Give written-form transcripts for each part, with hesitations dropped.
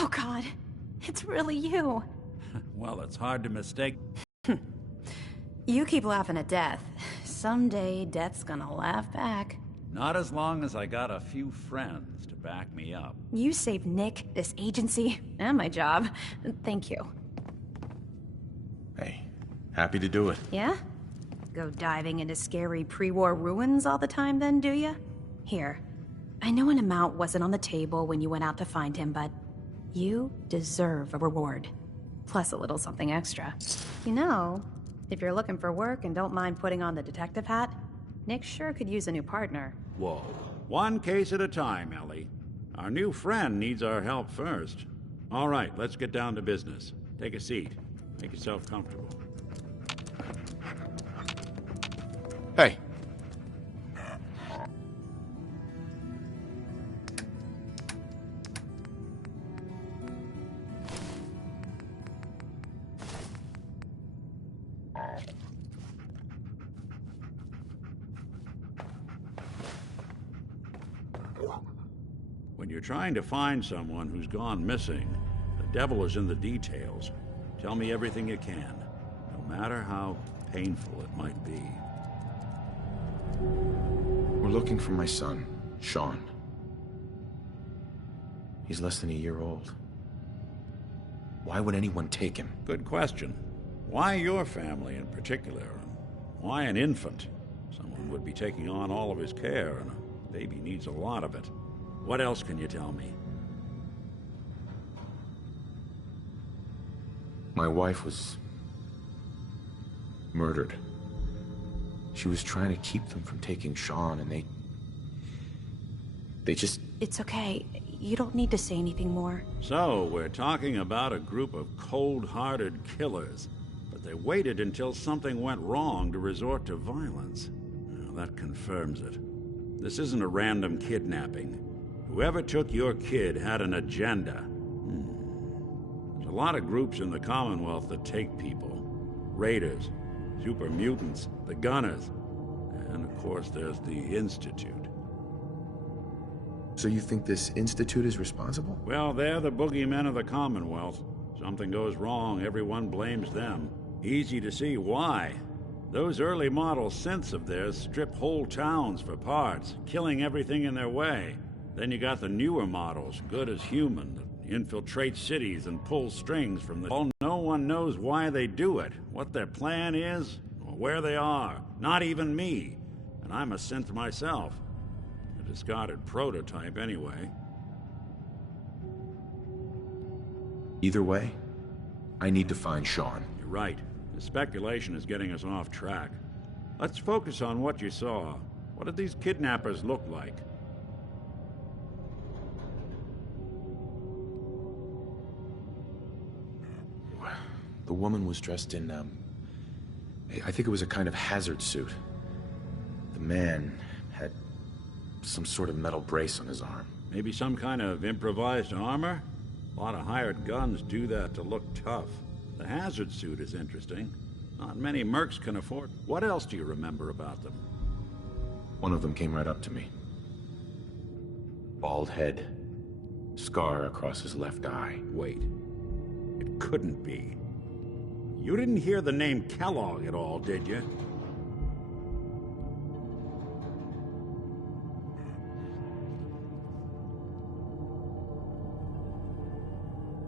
Oh God, it's really you. Well, it's hard to mistake. You keep laughing at death. Someday, death's gonna laugh back. Not as long as I got a few friends to back me up. You saved Nick, this agency, and my job. Thank you. Hey, happy to do it. Yeah? Go diving into scary pre-war ruins all the time then, do ya? Here, I know an amount wasn't on the table when you went out to find him, but you deserve a reward. Plus a little something extra. You know, if you're looking for work and don't mind putting on the detective hat, Nick sure could use a new partner. Whoa. One case at a time, Ellie. Our new friend needs our help first. All right, let's get down to business. Take a seat. Make yourself comfortable. Hey. When you're trying to find someone who's gone missing, the devil is in the details. Tell me everything you can, no matter how painful it might be. We're looking for my son, Sean. He's less than a year old. Why would anyone take him? Good question. Why your family in particular? And why an infant? Someone would be taking on all of his care, and a baby needs a lot of it. What else can you tell me? My wife was murdered. She was trying to keep them from taking Sean, and they just... It's okay. You don't need to say anything more. So, we're talking about a group of cold-hearted killers, but they waited until something went wrong to resort to violence. Well, that confirms it. This isn't a random kidnapping. Whoever took your kid had an agenda. There's a lot of groups in the Commonwealth that take people. Raiders, super mutants, the Gunners, and of course there's the Institute. So you think this Institute is responsible? Well, they're the boogeymen of the Commonwealth. Something goes wrong, everyone blames them. Easy to see why. Those early model synths of theirs strip whole towns for parts, killing everything in their way. Then you got the newer models, good as human, that infiltrate cities and pull strings from the... Oh, no one knows why they do it, what their plan is, or where they are. Not even me. And I'm a synth myself. A discarded prototype, anyway. Either way, I need to find Sean. You're right. The speculation is getting us off track. Let's focus on what you saw. What did these kidnappers look like? The woman was dressed in, I think it was a kind of hazard suit. The man had some sort of metal brace on his arm. Maybe some kind of improvised armor? A lot of hired guns do that to look tough. The hazard suit is interesting. Not many mercs can afford. What else do you remember about them? One of them came right up to me. Bald head. Scar across his left eye. Wait. It couldn't be. You didn't hear the name Kellogg at all, did you?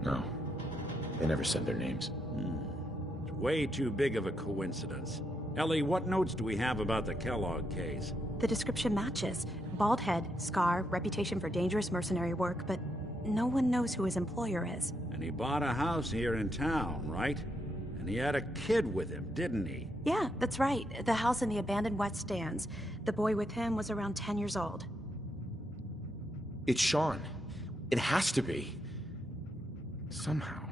No. They never said their names. It's way too big of a coincidence. Ellie, what notes do we have about the Kellogg case? The description matches. Bald head, scar, reputation for dangerous mercenary work, but no one knows who his employer is. And he bought a house here in town, right? And he had a kid with him, didn't he? Yeah, that's right. The house in the abandoned West Stands. The boy with him was around 10 years old. It's Sean. It has to be. Somehow.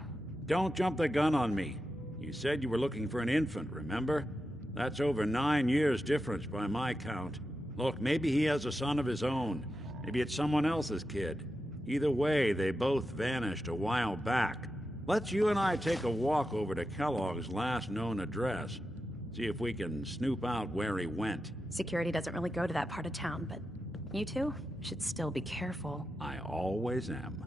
Don't jump the gun on me. You said you were looking for an infant, remember? That's over 9 years difference by my count. Look, maybe he has a son of his own. Maybe it's someone else's kid. Either way, they both vanished a while back. Let's you and I take a walk over to Kellogg's last known address. See if we can snoop out where he went. Security doesn't really go to that part of town, but you two should still be careful. I always am.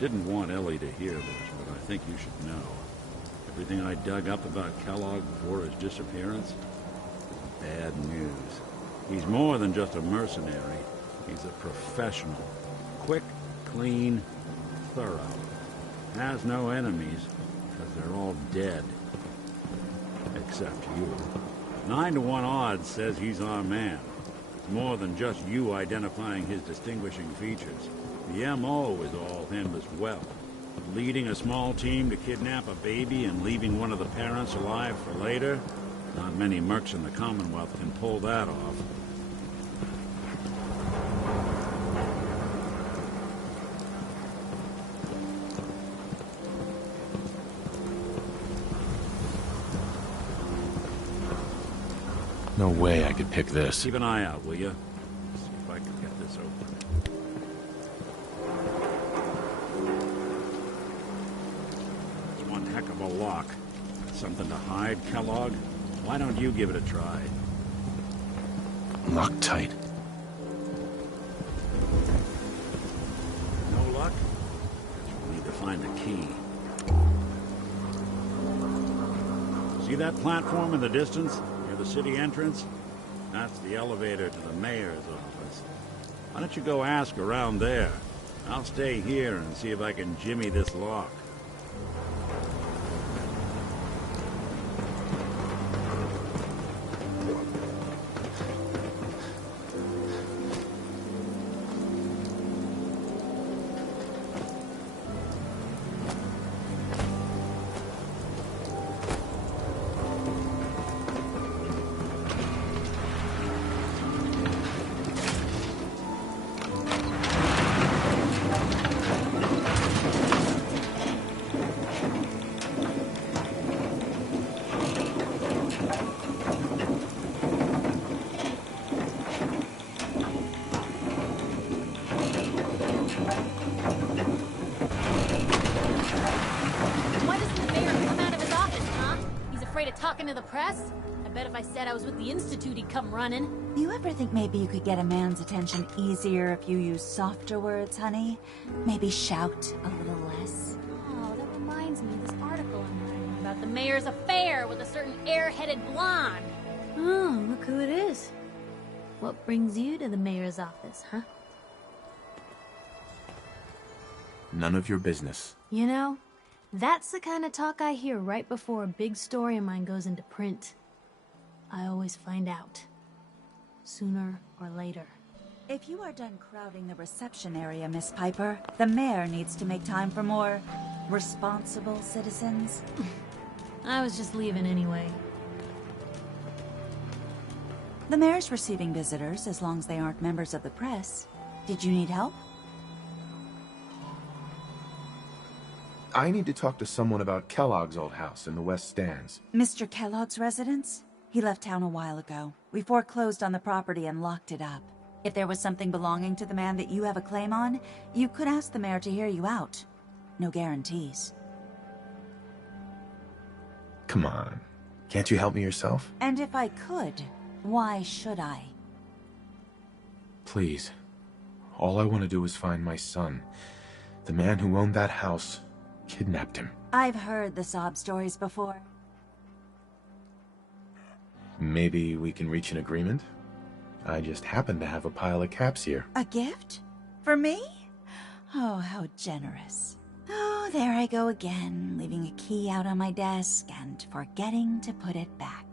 Didn't want Ellie to hear this, but I think you should know. Everything I dug up about Kellogg before his disappearance? Bad news. He's more than just a mercenary. He's a professional. Quick, clean, thorough. Has no enemies, because they're all dead. Except you. 9 to 1 odds says he's our man. It's more than just you identifying his distinguishing features. The M.O. is all him as well. Leading a small team to kidnap a baby and leaving one of the parents alive for later? Not many mercs in the Commonwealth can pull that off. No way I could pick this. Keep an eye out, will you? See if I can get this open. It's one heck of a lock. Got something to hide, Kellogg? Why don't you give it a try? Locked tight. No luck? Guess we'll need to find the key. See that platform in the distance? Near the city entrance? That's the elevator to the mayor's office. Why don't you go ask around there? I'll stay here and see if I can jimmy this lock. Talking to the press? I bet if I said I was with the Institute, he'd come running. Do you ever think maybe you could get a man's attention easier if you use softer words, honey? Maybe shout a little less? Oh, that reminds me of this article I'm writing about the mayor's affair with a certain airheaded blonde. Oh, look who it is. What brings you to the mayor's office, huh? None of your business. You know, that's the kind of talk I hear right before a big story of mine goes into print. I always find out. Sooner or later. If you are done crowding the reception area, Miss Piper, the mayor needs to make time for more responsible citizens. I was just leaving anyway. The mayor's receiving visitors as long as they aren't members of the press. Did you need help? I need to talk to someone about Kellogg's old house in the West Stands. Mr. Kellogg's residence? He left town a while ago. We foreclosed on the property and locked it up. If there was something belonging to the man that you have a claim on, you could ask the mayor to hear you out. No guarantees. Come on. Can't you help me yourself? And if I could, why should I? Please. All I want to do is find my son. The man who owned that house kidnapped him. I've heard the sob stories before. Maybe we can reach an agreement? I just happen to have a pile of caps here. A gift? For me? Oh, how generous. Oh, there I go again, leaving a key out on my desk and forgetting to put it back.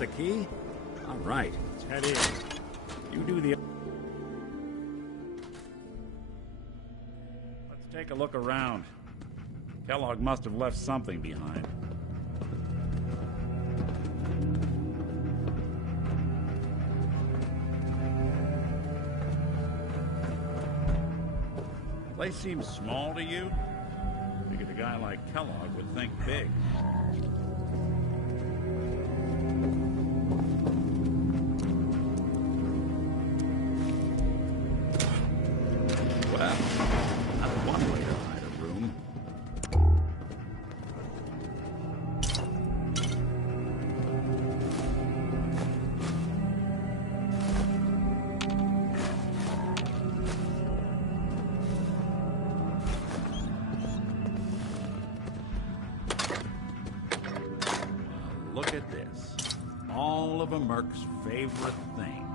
the key? All right, let's head in. You do the... Let's take a look around. Kellogg must have left something behind. Place seems small to you? Figured a guy like Kellogg would think big. Well, that's one way to hide a room. Look at this. All of a Merc's favorite things.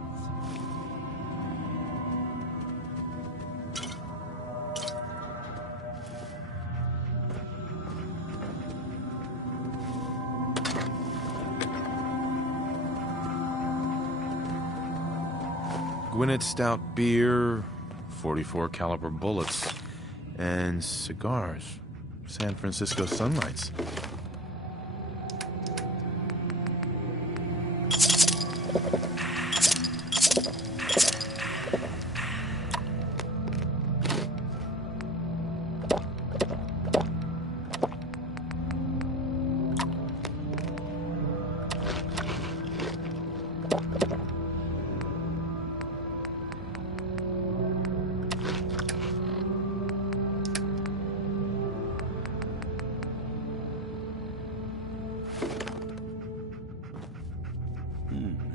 Gwinnett Stout beer, 44 caliber bullets, and cigars. San Francisco Sunlights.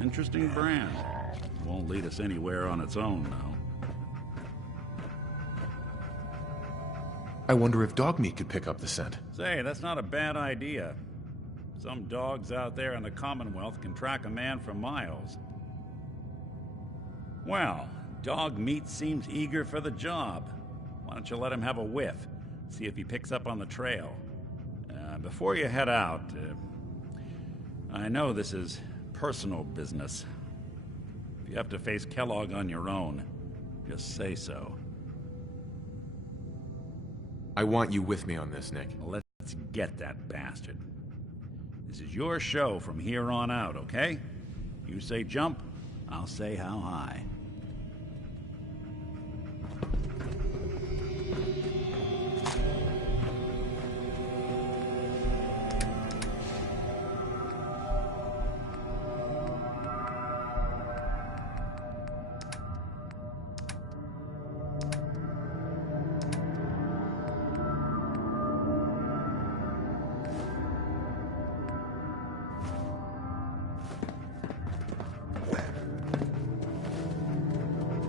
Interesting brand. Won't lead us anywhere on its own, though. I wonder if dog meat could pick up the scent. Say, that's not a bad idea. Some dogs out there in the Commonwealth can track a man for miles. Well, dog meat seems eager for the job. Why don't you let him have a whiff? See if he picks up on the trail. Before you head out, I know this is personal business. If you have to face Kellogg on your own, just say so. I want you with me on this, Nick. Let's get that bastard. This is your show from here on out, okay? You say jump, I'll say how high.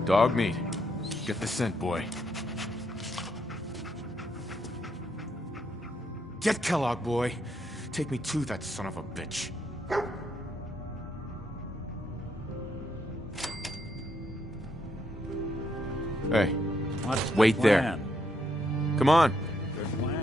Dog meat. Get the scent, boy. Get Kellogg, boy. Take me to that son of a bitch. Hey, What's the wait there. plan? Come on. Good plan.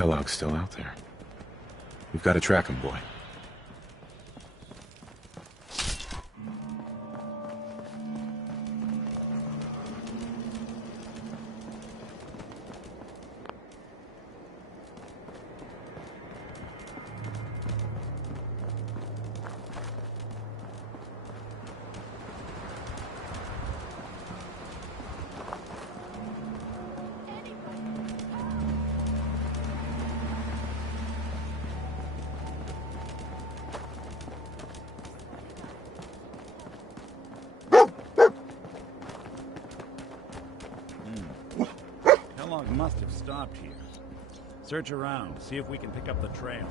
Kellogg's still out there. We've got to track him, boy. Kellogg must have stopped here. Search around, see if we can pick up the trail.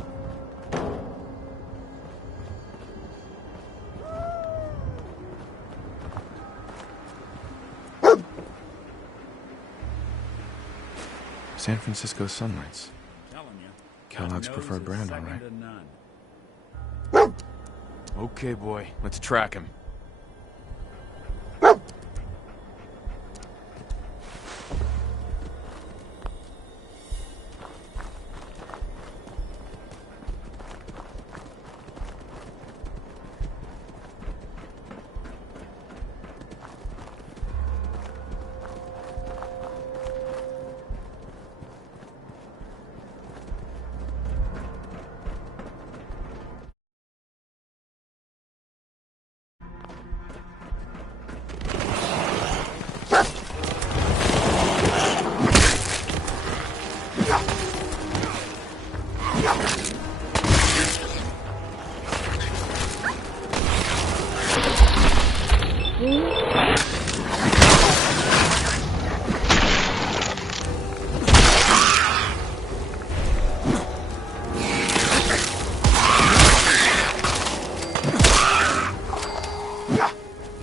San Francisco Sunlights. Telling you. Kellogg's Nose preferred is brand, all second right. to none. Okay, boy. Let's track him.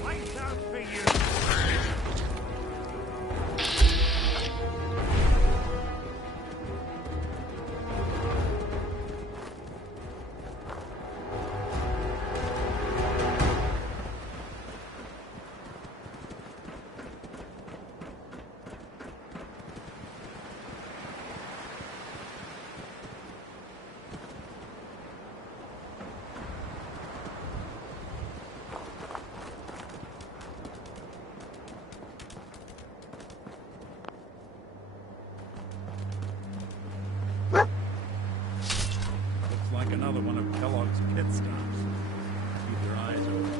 Lights out for you! Looks like another one of Kellogg's pit stops. Keep your eyes open.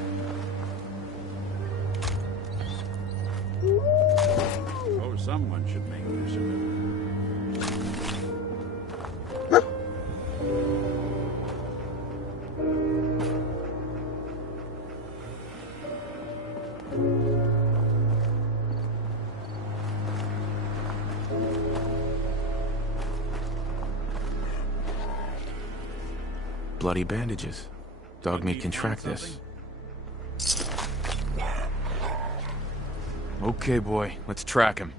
Oh, someone should make use of it. Bloody bandages. Dogmeat can track this. Okay, boy. Let's track him.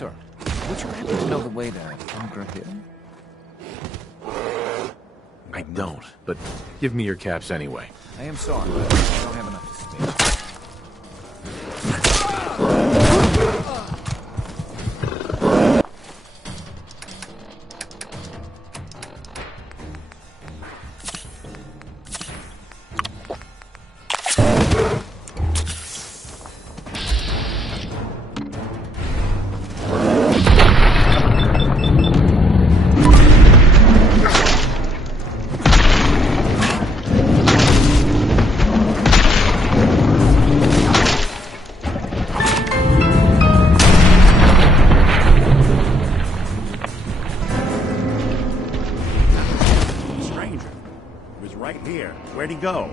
Sir, would you happen to know the way to Bunker Hill? I don't, but give me your caps anyway. I am sorry, but I don't have enough to spare. Where'd he go?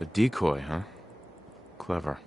A decoy, huh? Clever.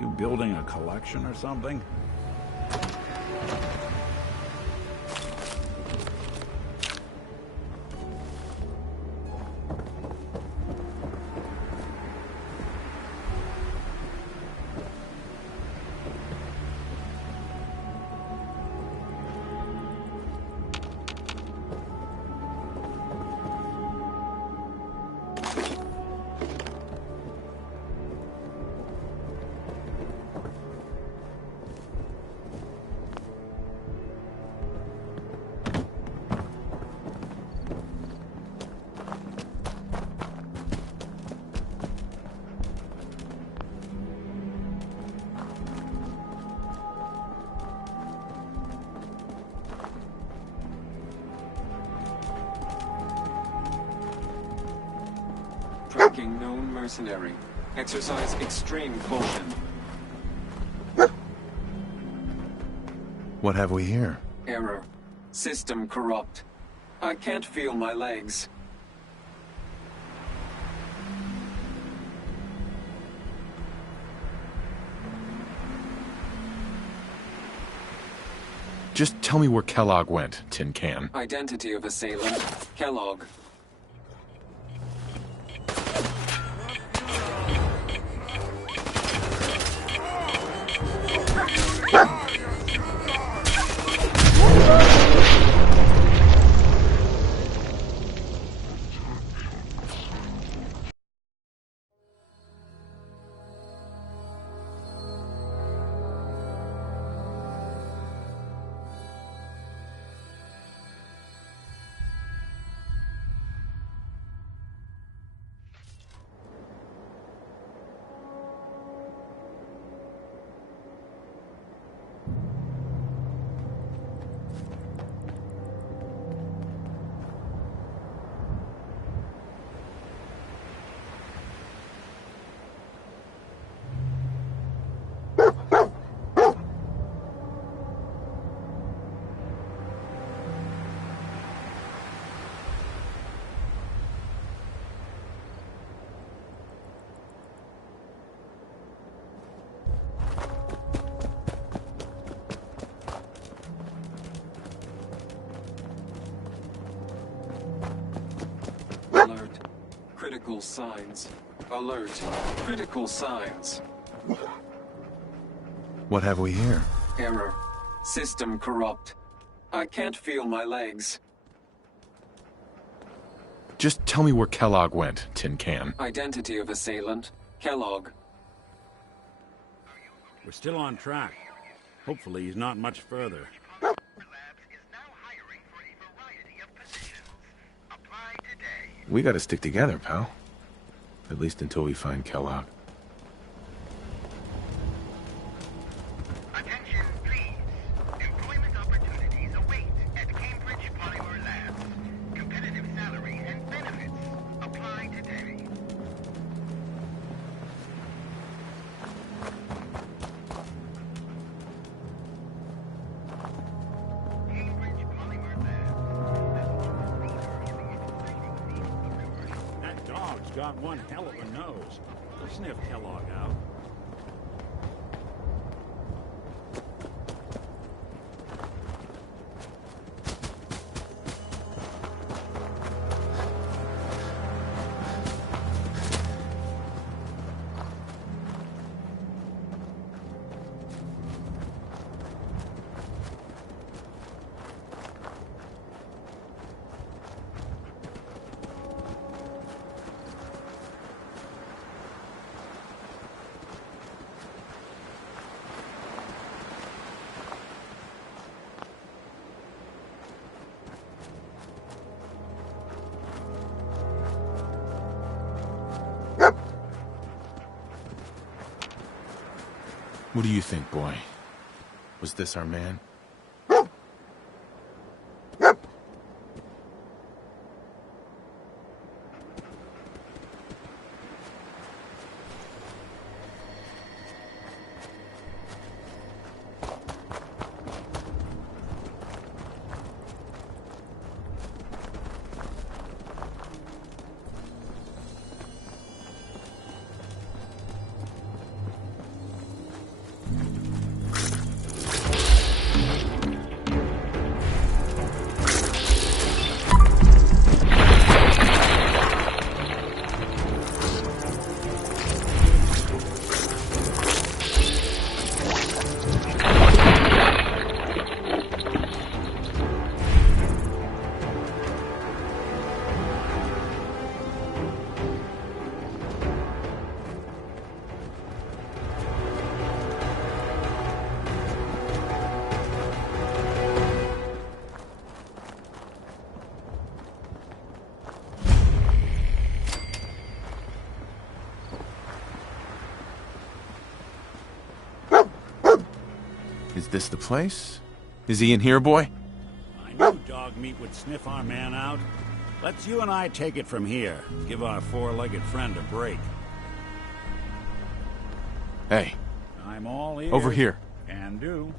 You building a collection or something? Tracking known mercenary. Exercise extreme caution. What have we here? Error. System corrupt. I can't feel my legs. Just tell me where Kellogg went, Tin Can. Identity of assailant. Kellogg. Alert. Critical signs. Alert. Critical signs. What have we here? Error. System corrupt. I can't feel my legs. Just tell me where Kellogg went, Tin Can. Identity of assailant. Kellogg. We're still on track. Hopefully he's not much further. We gotta stick together, pal. At least until we find Kellogg. Attention, please. Employment opportunities await at Cambridge Polymer Labs. Competitive salary and benefits. Apply today. Cambridge Polymer Labs. That dog's got one hell of a nose. We'll sniff Kellogg out. What do you think, boy? Was this our man? Is this the place? Is he in here, boy? I knew dog meat would sniff our man out. Let's you and I take it from here. Give our four-legged friend a break. Hey, I'm all ears. over here. Can do.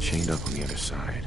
Chained up on the other side.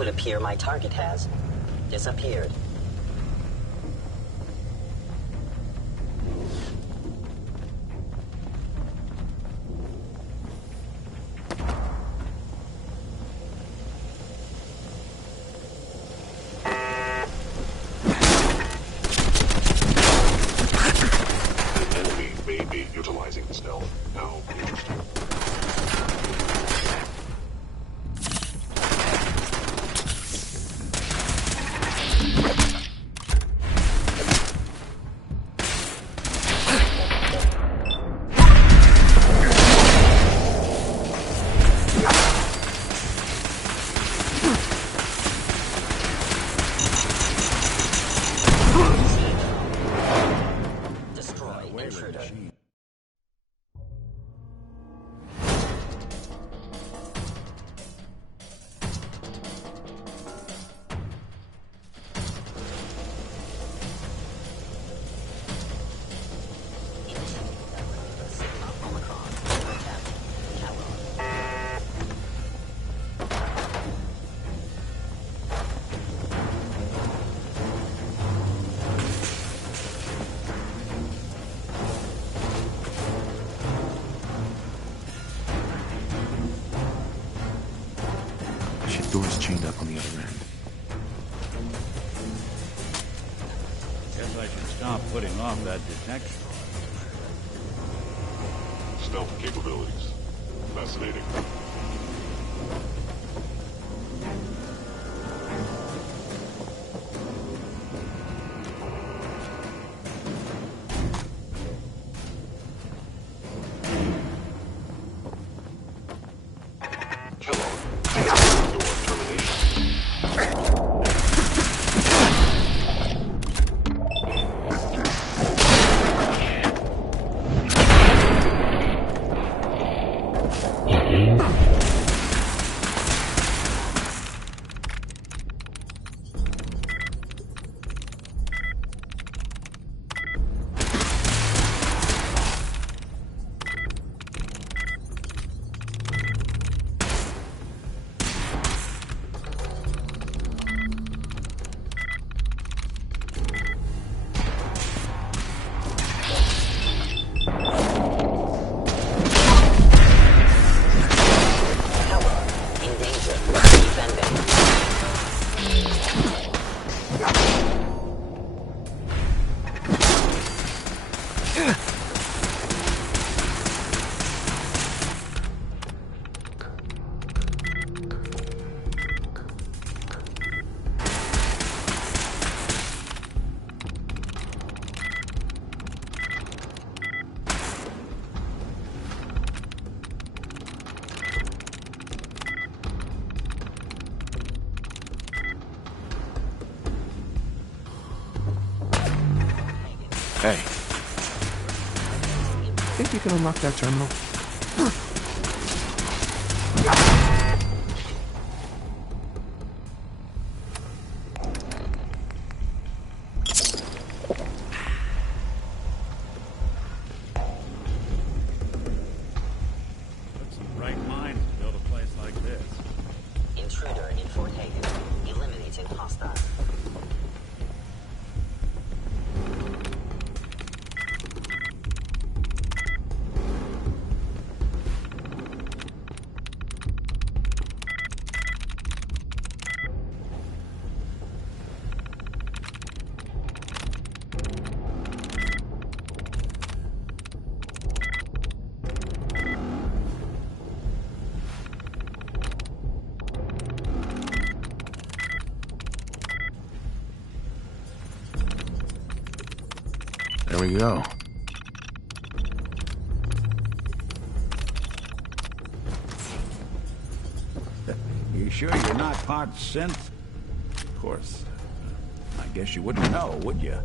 would appear my target has disappeared. Door's chained up on the other end. Guess I should stop putting off that detection. Stealth capabilities. Fascinating. Hey. Think you can unlock that terminal? Took some bright minds to build a place like this. Intruder in Fort Hagen. Eliminating hostile. There we go. You sure you're not part synth? Of course. I guess you wouldn't know, would you?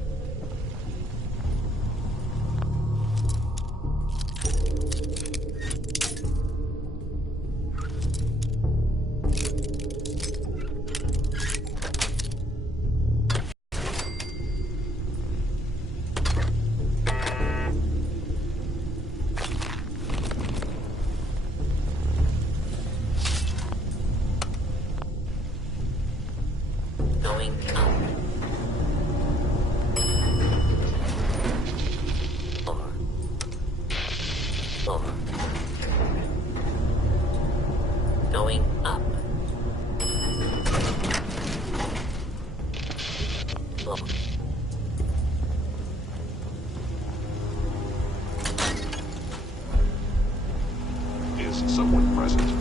someone present?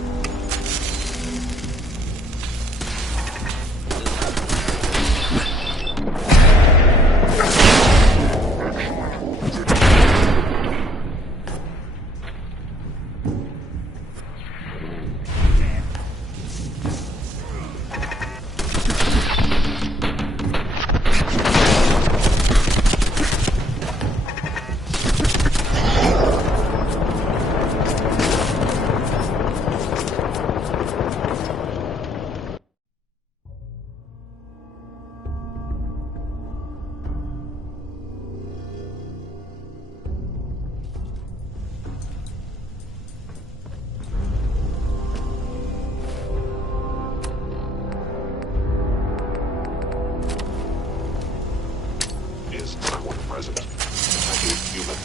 Is someone present? I need human.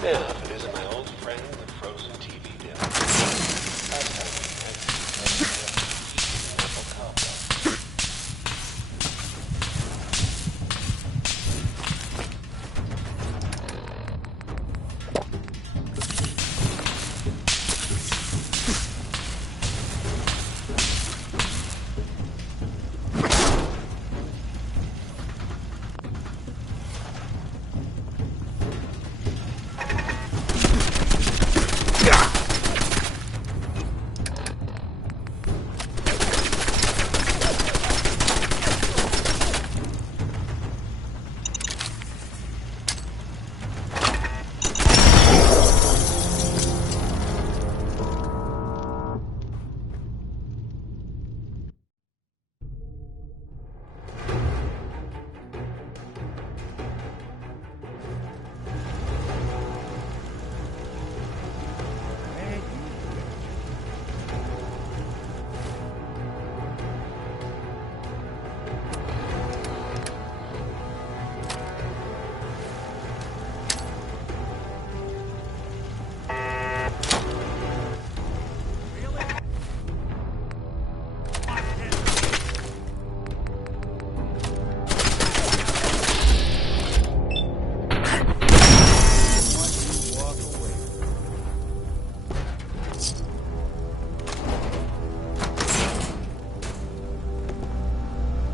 Yeah, if it isn't my old friend, the frozen TV deal. Last time we met, apple combo.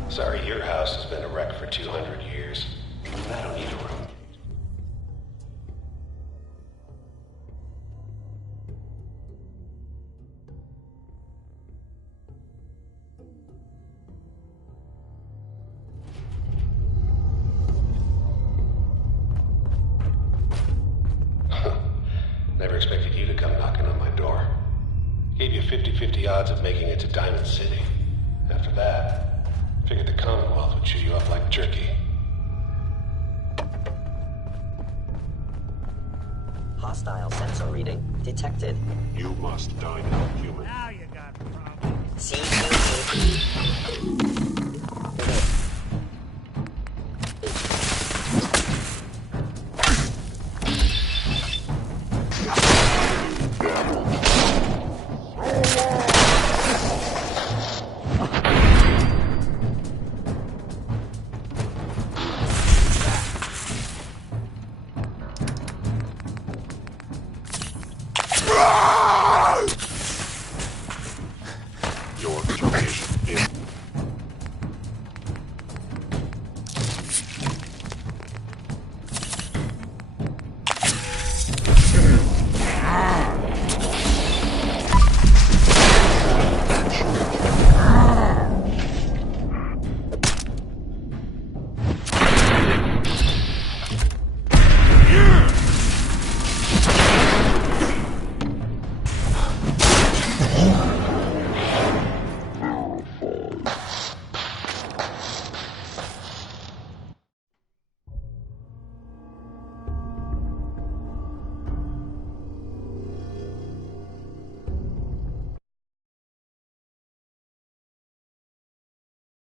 Sorry, your house has been a wreck for 200 years. I don't need a room. Never expected you to come knocking on my door. Gave you 50-50 odds of making it to Diamond City. After that, figured the Commonwealth would chew you up like jerky. Hostile sensor reading detected. You must dine out human. Now you got problems.